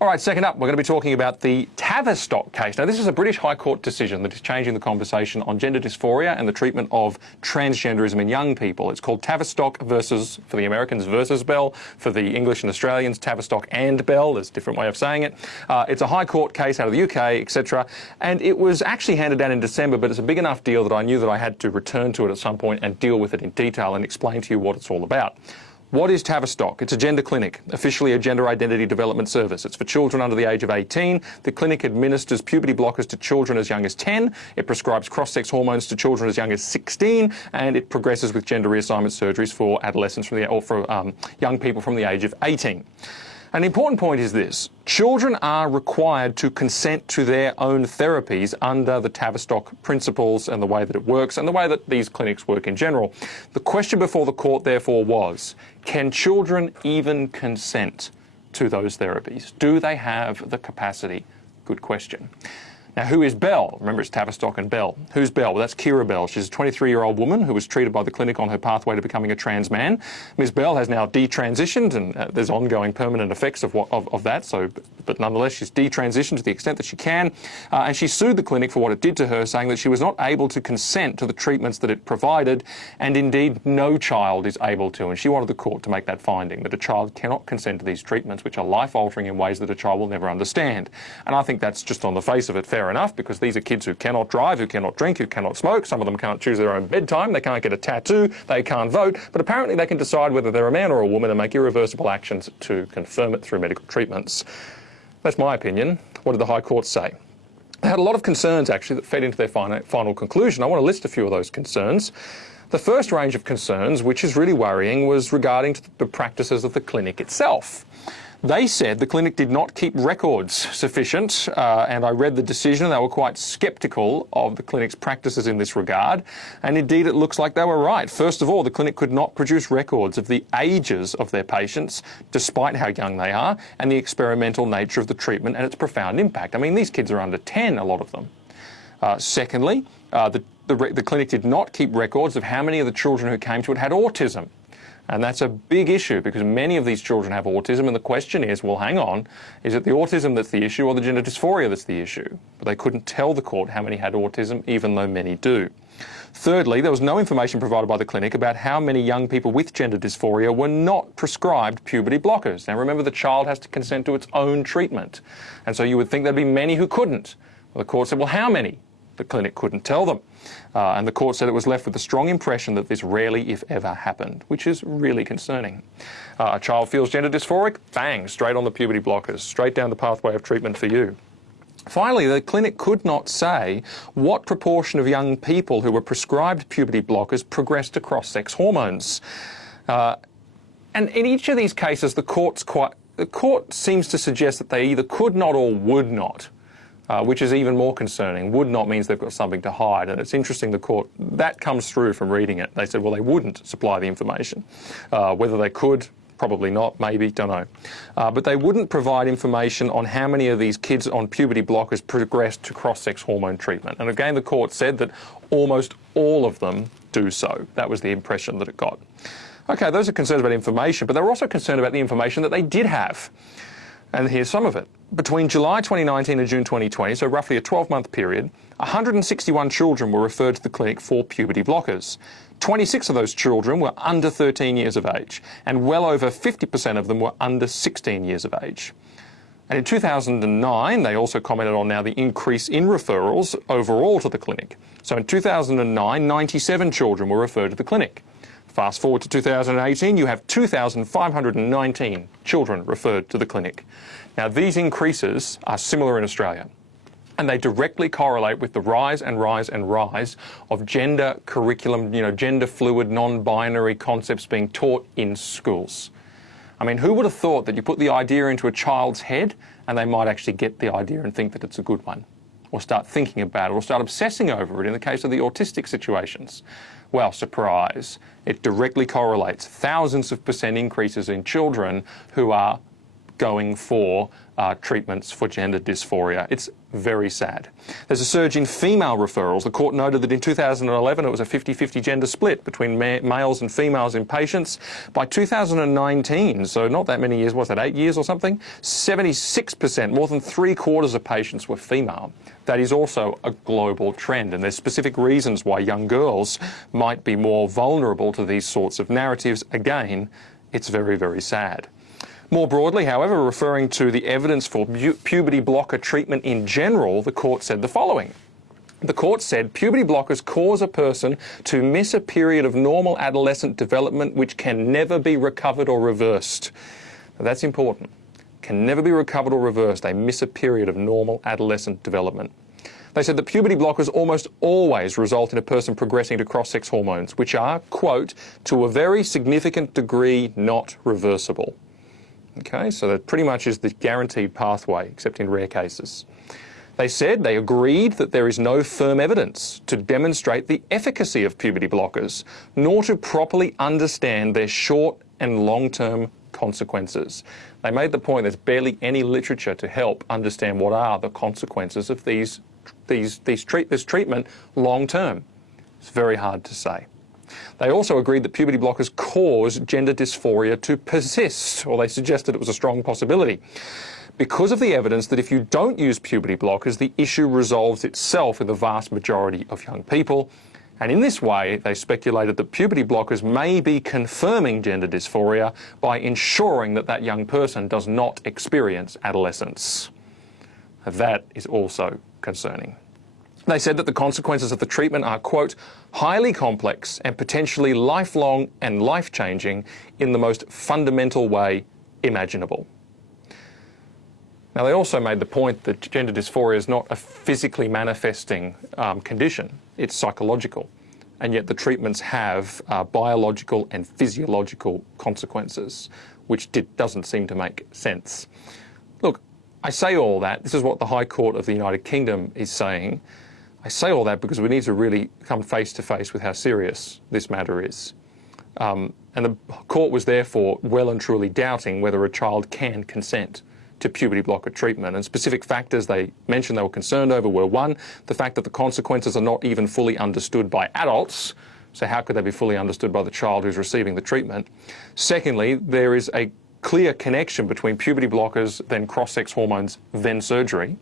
All right, second up, we're going to be talking about the Travistock case. Now, this is a British High Court decision that is changing the conversation on gender dysphoria and the treatment of transgenderism in young people. It's called Travistock versus, for the Americans, versus Bell. For the English and Australians, Travistock and Bell. There's a different way of saying it. It's a High Court case out of the UK, etc. And it was actually handed down in December, but it's a big enough deal that I knew that I had to return to it at some point and deal with it in detail and explain to you what it's all about. What is Travistock? It's a gender clinic, officially a gender identity development service. It's for children under the age of 18. The clinic administers puberty blockers to children as young as 10. It prescribes cross-sex hormones to children as young as 16, and it progresses with gender reassignment surgeries for adolescents for young people from the age of 18. An important point is this. Children are required to consent to their own therapies under the Travistock principles and the way that it works and the way that these clinics work in general. The question before the court, therefore, was, can children even consent to those therapies? Do they have the capacity? Good question. Now, who is Bell? Remember, it's Travistock and Bell. Who's Bell? Well, that's Kira Bell. She's a 23-year-old woman who was treated by the clinic on her pathway to becoming a trans man. Ms. Bell has now detransitioned, and there's ongoing permanent effects of that. But nonetheless, she's detransitioned to the extent that she can, and she sued the clinic for what it did to her, saying that she was not able to consent to the treatments that it provided, and indeed no child is able to. And she wanted the court to make that finding, that a child cannot consent to these treatments, which are life-altering in ways that a child will never understand. And I think that's just on the face of it fair enough, because these are kids who cannot drive, who cannot drink, who cannot smoke. Some of them can't choose their own bedtime, they can't get a tattoo, they can't vote, but apparently they can decide whether they're a man or a woman and make irreversible actions to confirm it through medical treatments. That's my opinion. What did the High Court say? They had a lot of concerns, actually, that fed into their final conclusion. I want to list a few of those concerns. The first range of concerns, which is really worrying, was regarding to the practices of the clinic itself. They said the clinic did not keep records sufficient, and I read the decision and they were quite sceptical of the clinic's practices in this regard, and indeed it looks like they were right. First of all, the clinic could not produce records of the ages of their patients, despite how young they are, and the experimental nature of the treatment and its profound impact. I mean, these kids are under 10, a lot of them. Secondly, the clinic did not keep records of how many of the children who came to it had autism. And that's a big issue because many of these children have autism, and the question is, well, hang on, is it the autism that's the issue or the gender dysphoria that's the issue? But they couldn't tell the court how many had autism, even though many do. Thirdly, there was no information provided by the clinic about how many young people with gender dysphoria were not prescribed puberty blockers. Now, remember, the child has to consent to its own treatment. And so you would think there'd be many who couldn't. Well, the court said, well, how many? The clinic couldn't tell them. And the court said it was left with a strong impression that this rarely, if ever, happened, which is really concerning. A child feels gender dysphoric, bang, straight on the puberty blockers, straight down the pathway of treatment for you. Finally, the clinic could not say what proportion of young people who were prescribed puberty blockers progressed to cross-sex hormones. And in each of these cases, the court seems to suggest that they either could not or would not. Which is even more concerning. Would not means they've got something to hide. And it's interesting, the court, that comes through from reading it. They said, well, they wouldn't supply the information. Whether they could, probably not, maybe, don't know. But they wouldn't provide information on how many of these kids on puberty blockers progressed to cross-sex hormone treatment. And again, the court said that almost all of them do so. That was the impression that it got. Okay, those are concerns about information, but they were also concerned about the information that they did have. And here's some of it. Between July 2019 and June 2020, so roughly a 12-month period, 161 children were referred to the clinic for puberty blockers. 26 of those children were under 13 years of age, and well over 50% of them were under 16 years of age. And in 2009, they also commented on now the increase in referrals overall to the clinic. So in 2009, 97 children were referred to the clinic. Fast forward to 2018, you have 2,519 children referred to the clinic. Now, these increases are similar in Australia, and they directly correlate with the rise and rise and rise of gender curriculum, gender fluid, non-binary concepts being taught in schools. I mean, who would have thought that you put the idea into a child's head and they might actually get the idea and think that it's a good one, or start thinking about it, or start obsessing over it in the case of the autistic situations? Well, surprise, it directly correlates. Thousands of % increases in children who are going for treatments for gender dysphoria. It's very sad. There's a surge in female referrals. The court noted that in 2011 it was a 50-50 gender split between males and females in patients. By 2019, so not that many years, what's that, 8 years or something, 76%, more than 3/4 of patients were female. That is also a global trend, and there's specific reasons why young girls might be more vulnerable to these sorts of narratives. Again, it's very, very sad. More broadly, however, referring to the evidence for puberty blocker treatment in general, the court said the following. The court said puberty blockers cause a person to miss a period of normal adolescent development which can never be recovered or reversed. Now, that's important. Can never be recovered or reversed. They miss a period of normal adolescent development. They said that puberty blockers almost always result in a person progressing to cross-sex hormones, which are, quote, to a very significant degree not reversible. Okay, so that pretty much is the guaranteed pathway, except in rare cases. They said they agreed that there is no firm evidence to demonstrate the efficacy of puberty blockers, nor to properly understand their short and long-term consequences. They made the point there's barely any literature to help understand what are the consequences of this treatment long-term. It's very hard to say. They also agreed that puberty blockers cause gender dysphoria to persist, or they suggested it was a strong possibility, because of the evidence that if you don't use puberty blockers, the issue resolves itself in the vast majority of young people. And in this way, they speculated that puberty blockers may be confirming gender dysphoria by ensuring that that young person does not experience adolescence. That is also concerning. They said that the consequences of the treatment are, quote, highly complex and potentially lifelong and life-changing in the most fundamental way imaginable. Now, they also made the point that gender dysphoria is not a physically manifesting condition. It's psychological. And yet the treatments have biological and physiological consequences, which doesn't seem to make sense. Look, I say all that. This is what the High Court of the United Kingdom is saying. I say all that because we need to really come face to face with how serious this matter is. And the court was therefore well and truly doubting whether a child can consent to puberty blocker treatment. And specific factors they mentioned they were concerned over were, one, the fact that the consequences are not even fully understood by adults. So how could they be fully understood by the child who's receiving the treatment? Secondly, there is a clear connection between puberty blockers, then cross-sex hormones, then surgery.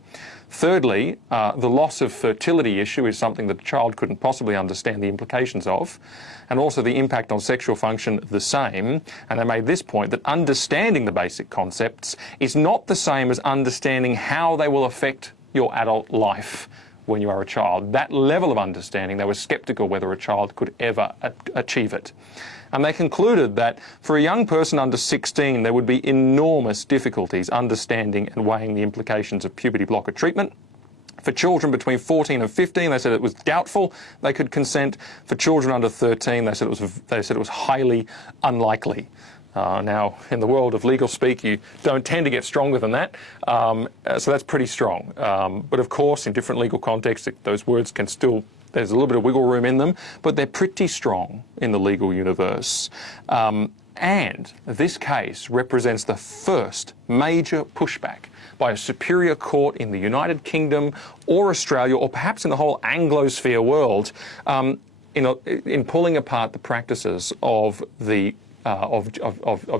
Thirdly, the loss of fertility issue is something that the child couldn't possibly understand the implications of, and also the impact on sexual function the same. And they made this point that understanding the basic concepts is not the same as understanding how they will affect your adult life when you are a child. That level of understanding, they were sceptical whether a child could ever achieve it. And they concluded that for a young person under 16, there would be enormous difficulties understanding and weighing the implications of puberty blocker treatment. For children between 14 and 15, they said it was doubtful they could consent. For children under 13, they said it was highly unlikely. Now, in the world of legal speak, you don't tend to get stronger than that, so that's pretty strong. But of course, in different legal contexts, those words can still, there's a little bit of wiggle room in them, but they're pretty strong in the legal universe. And this case represents the first major pushback by a superior court in the United Kingdom or Australia, or perhaps in the whole Anglosphere world, in pulling apart the practices of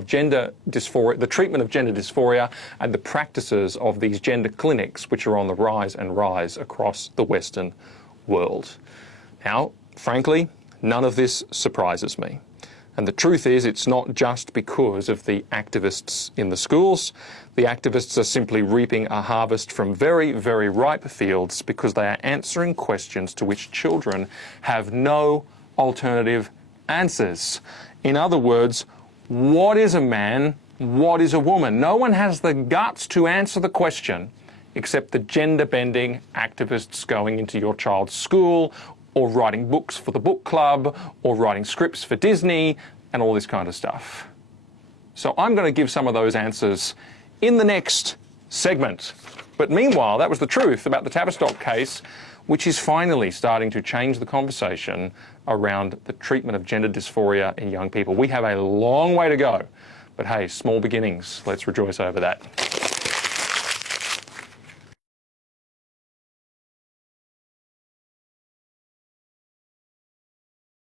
gender dysphoria, the treatment of gender dysphoria, and the practices of these gender clinics, which are on the rise and rise across the Western world. Now, frankly, none of this surprises me. And the truth is, it's not just because of the activists in the schools. The activists are simply reaping a harvest from very, very ripe fields because they are answering questions to which children have no alternative answers. In other words, what is a man? What is a woman? No one has the guts to answer the question except the gender-bending activists going into your child's school, or writing books for the book club, or writing scripts for Disney, and all this kind of stuff. So I'm going to give some of those answers in the next segment. But meanwhile, that was the truth about the Travistock case, which is finally starting to change the conversation around the treatment of gender dysphoria in young people. We have a long way to go But hey, small beginnings. Let's rejoice over that.